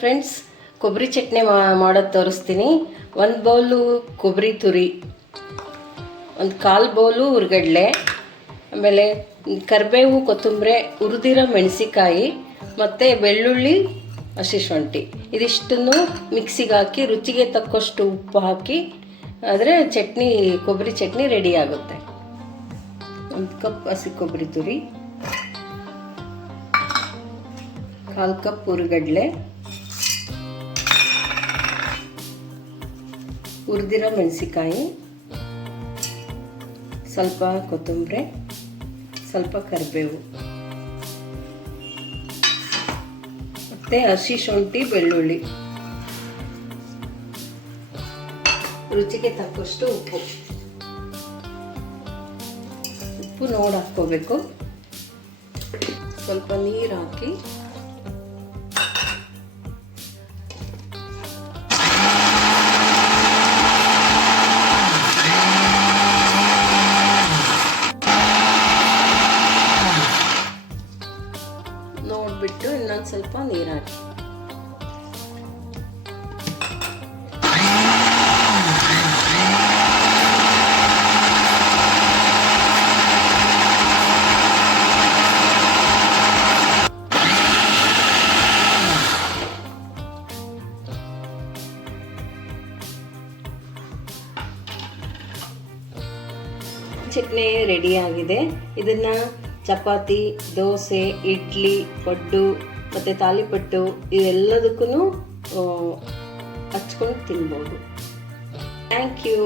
Friends, ಕೊಬ್ಬರಿ ಚಟ್ನಿ ಮಾಡೋದು ತೋರಿಸ್ತೀನಿ. 1 ಬೌಲು ಕೊಬ್ಬರಿ ತುರಿ, 1/4 ಬೌಲು ಹುರ್ಗಡ್ಲೆ, ಆಮೇಲೆ ಕರಿಬೇವು, ಕೊತ್ತಂಬರಿ, ಹುರಿದಿರೋ ಮೆಣಸಿಕಾಯಿ ಮತ್ತು ಬೆಳ್ಳುಳ್ಳಿ, ಹಸಿ ಶುಂಠಿ. ಇದಿಷ್ಟನ್ನು ಮಿಕ್ಸಿಗೆ ಹಾಕಿ ರುಚಿಗೆ ತಕ್ಕಷ್ಟು ಉಪ್ಪು ಹಾಕಿ ಆದರೆ ಕೊಬ್ಬರಿ ಚಟ್ನಿ ರೆಡಿ ಆಗುತ್ತೆ. 1 ಕಪ್ ಹಸಿ ಕೊಬ್ಬರಿ ತುರಿ, 1/4 ಕಪ್ ಹುರಿಗಡ್ಲೆ, ಹುರಿದಿರೋ ಮೆಣಸಿಕಾಯಿ, ಸ್ವಲ್ಪ ಕೊತ್ತಂಬರಿ, ಸ್ವಲ್ಪ ಕರಿಬೇವು ಮತ್ತು ಹಸಿ ಶುಂಠಿ, ಬೆಳ್ಳುಳ್ಳಿ, ರುಚಿಗೆ ತಕ್ಕಷ್ಟು ಉಪ್ಪು ನೋಡಿ ಹಾಕ್ಕೋಬೇಕು. ಸ್ವಲ್ಪ ನೀರು ಹಾಕಿ ನೋಡ್ಬಿಟ್ಟು ಇನ್ನೊಂದು ಸ್ವಲ್ಪ ನೀರು ಹಾಕಿ ಚಟ್ನಿ ರೆಡಿ ಆಗಿದೆ. ಇದನ್ನು ಚಪಾತಿ, ದೋಸೆ, ಇಡ್ಲಿ, ಪಡ್ಡು ಮತ್ತು ತಾಲಿಪಟ್ಟು ಇವೆಲ್ಲದಕ್ಕೂ ಹಚ್ಕೊಂಡು ತಿನ್ಬೋದು. Thank you.